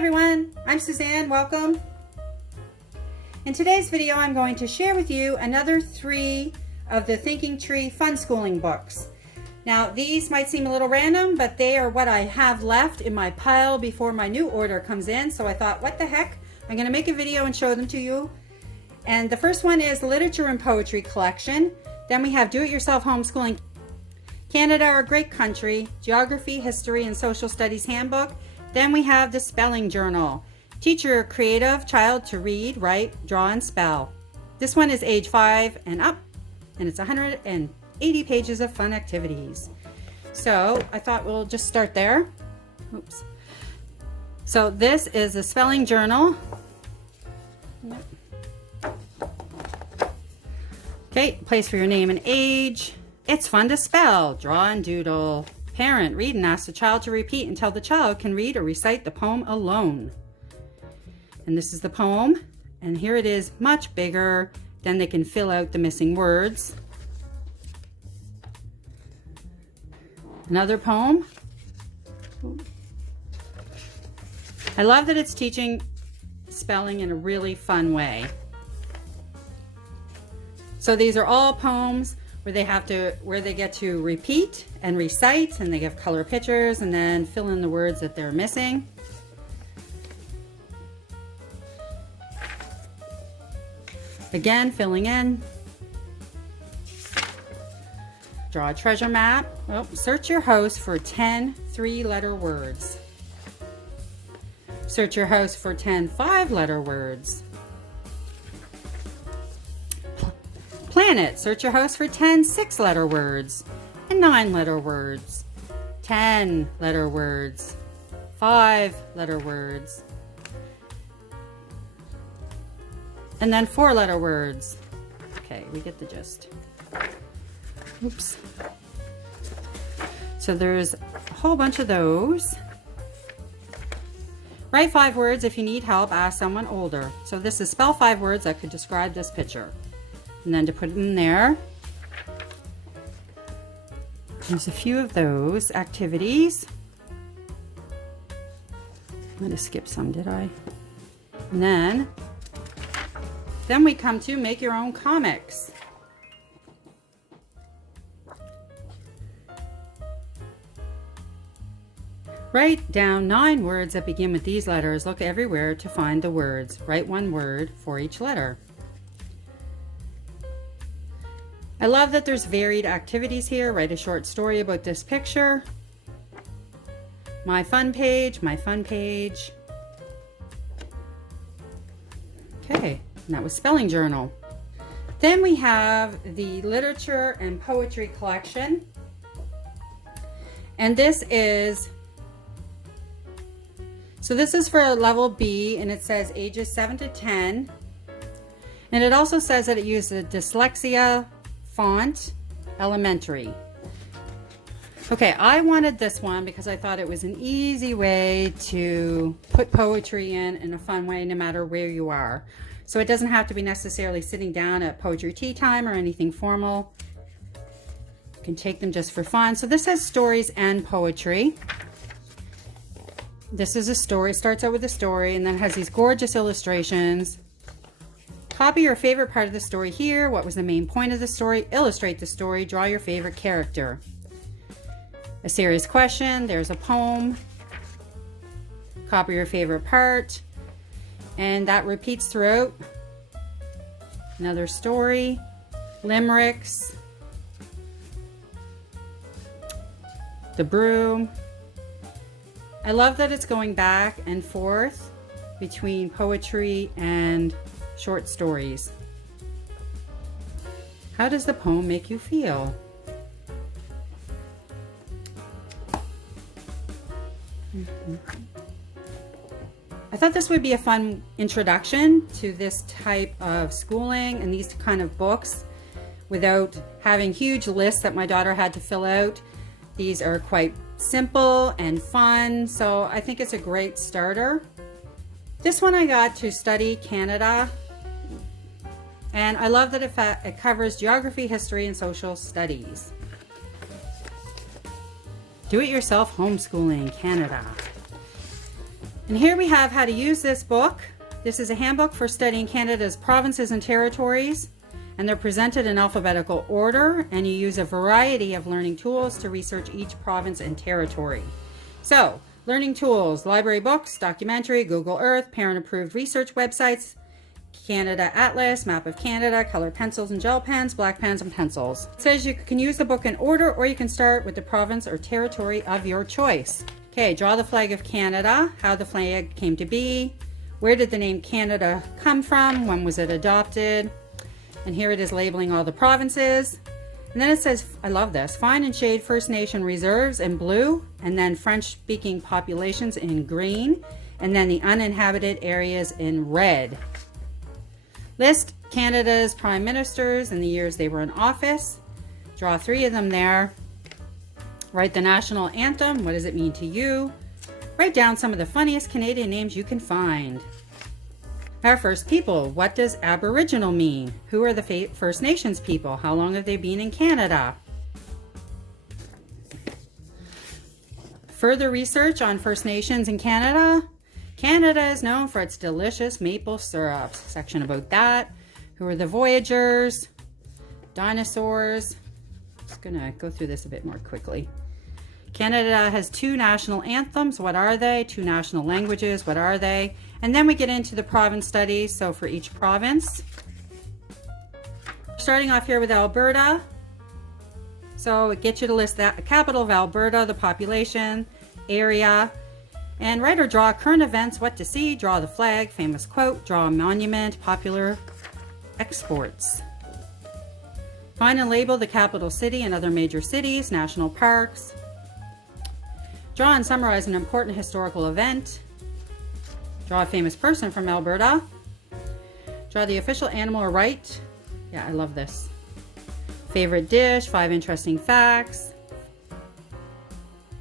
everyone, I'm Suzanne, welcome. In today's video I'm going to share with you another 3 of the Thinking Tree Fun Schooling books. Now these might seem a little random, but they are what I have left in my pile before my new order comes in, so I thought, what the heck, I'm going to make a video and show them to you. And the first one is the Literature and Poetry Collection. Then we have Do-It-Yourself Homeschooling, Canada, Our Great Country, Geography, History, and Social Studies Handbook. Then we have the Spelling Journal. Teach your creative child to read, write, draw, and spell. This one is age 5 and up, and it's 180 pages of fun activities. So I thought we'll just start there. Oops. So this is a spelling journal. Okay, place for your name and age. It's fun to spell, draw and doodle. Parent, read and ask the child to repeat until the child can read or recite the poem alone. And this is the poem, and here it is much bigger. Then they can fill out the missing words. Another poem. I love that it's teaching spelling in a really fun way. So these are all poems where they get to repeat and recite, and they give color pictures and then fill in the words that they're missing. Again, filling in. Draw a treasure map. Oh, search your house for 10 3-letter words. Search your house for 10 5-letter words. Planet. Search your house for 10 6-letter words and 9-letter words, 10-letter words, 5-letter words, and then 4-letter words. Okay, we get the gist. Oops. So there's a whole bunch of those. Write 5 words. If you need help, ask someone older. So this is spell 5 words that could describe this picture. And then to put it in there, there's a few of those activities. I'm going to skip some, did I? And then we come to make your own comics. Write down 9 words that begin with these letters. Look everywhere to find the words. Write 1 word for each letter. I love that there's varied activities here. Write a short story about this picture. My fun page, my fun page. Okay, and that was Spelling Journal. Then we have the Literature and Poetry Collection. And this is for level B, and it says ages 7 to 10. And it also says that it uses dyslexia font elementary. Okay, I wanted this one because I thought it was an easy way to put poetry in a fun way no matter where you are. So it doesn't have to be necessarily sitting down at poetry tea time or anything formal. You can take them just for fun. So this has stories and poetry. This is a story, starts out with a story, and then has these gorgeous illustrations. Copy your favorite part of the story here. What was the main point of the story? Illustrate the story. Draw your favorite character. A serious question. There's a poem. Copy your favorite part. And that repeats throughout. Another story. Limericks. The broom. I love that it's going back and forth between poetry and short stories. How does the poem make you feel? I thought this would be a fun introduction to this type of schooling and these kind of books without having huge lists that my daughter had to fill out. These are quite simple and fun, so I think it's a great starter. This one I got to study Canada. And I love that it covers geography, history, and social studies. Do-It-Yourself Homeschooling Canada. And here we have how to use this book. This is a handbook for studying Canada's provinces and territories, and they're presented in alphabetical order, and you use a variety of learning tools to research each province and territory. So, learning tools: library books, documentary, Google Earth, parent-approved research websites, Canada Atlas, map of Canada, colored pencils and gel pens, black pens and pencils. It says you can use the book in order, or you can start with the province or territory of your choice. Okay, draw the flag of Canada, how the flag came to be, where did the name Canada come from, when was it adopted, and here it is labeling all the provinces. And then it says, I love this, find and shade First Nation reserves in blue, and then French-speaking populations in green, and then the uninhabited areas in red. List Canada's prime ministers and the years they were in office. Draw 3 of them there. Write the national anthem. What does it mean to you? Write down some of the funniest Canadian names you can find. Our first people. What does Aboriginal mean? Who are the First Nations people? How long have they been in Canada? Further research on First Nations in Canada. Canada is known for its delicious maple syrup. Section about that. Who are the voyagers? Dinosaurs. Just gonna go through this a bit more quickly. Canada has 2 national anthems. What are they? 2 national languages. What are they? And then we get into the province studies. So for each province, starting off here with Alberta. So it gets you to list the capital of Alberta, the population, area, and write or draw current events, what to see, draw the flag, famous quote, draw a monument, popular exports. Find and label the capital city and other major cities, national parks. Draw and summarize an important historical event. Draw a famous person from Alberta. Draw the official animal or right. Yeah, I love this. Favorite dish, 5 interesting facts.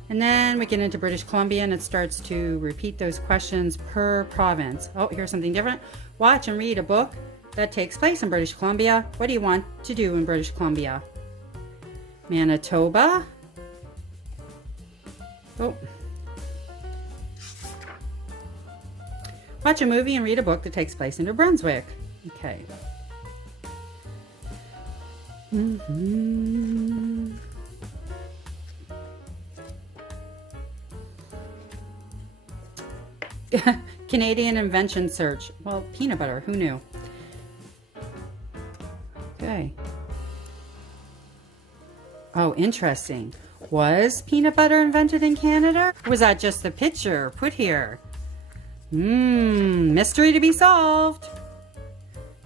And then we get into British Columbia, and it starts to repeat those questions per province. Oh, here's something different. Watch and read a book that takes place in British Columbia. What do you want to do in British Columbia? Manitoba. Oh. Watch a movie and read a book that takes place in New Brunswick. Okay. Canadian invention search. Well, peanut butter, who knew? Okay. Oh, interesting. Was peanut butter invented in Canada? Or was that just the picture put here? Mystery to be solved.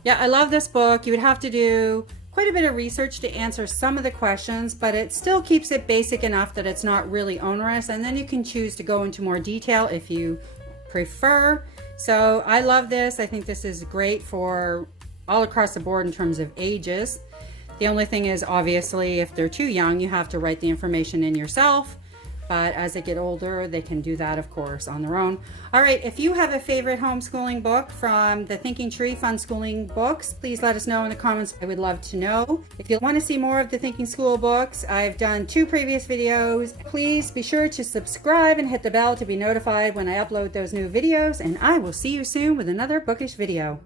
Yeah, I love this book. You would have to do quite a bit of research to answer some of the questions, but it still keeps it basic enough that it's not really onerous, and then you can choose to go into more detail if you prefer. So I love this. I think this is great for all across the board in terms of ages. The only thing is, obviously, if they're too young, you have to write the information in yourself. But as they get older, they can do that, of course, on their own. All right, if you have a favorite homeschooling book from the Thinking Tree Fun Schooling books, please let us know in the comments. I would love to know. If you want to see more of the Thinking School books, I've done 2 previous videos. Please be sure to subscribe and hit the bell to be notified when I upload those new videos. And I will see you soon with another bookish video.